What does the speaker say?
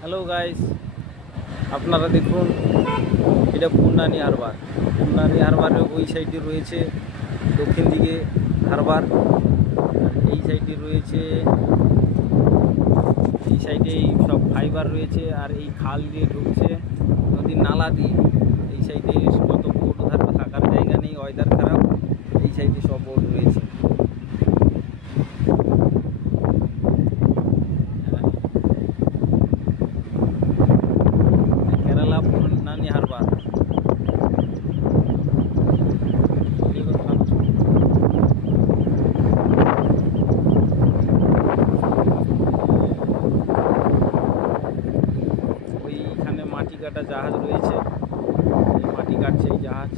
Hello guys, আপনারা দেখুন, এটা পূর্ণানী হারবার। পূর্ণানী হারবারের ওই সাইডে রয়েছে দক্ষিণ দিকে হারবার, আর এই সাইডে রয়েছে, এই সাইডেই সব ফাইবার রয়েছে, আর এই খাল দিয়ে ঢুকছে নদীর নালা দিয়ে। এই সাইডে কত বোট ধারে থাকার জায়গা নেই, ওয়েদার খারাপ, এই সাইডে সব বোট রয়েছে। কেরালা পূর্ণানী হারবার। ওইখানে মাটি কাটা জাহাজ রয়েছে, মাটি কাটছে এই জাহাজ।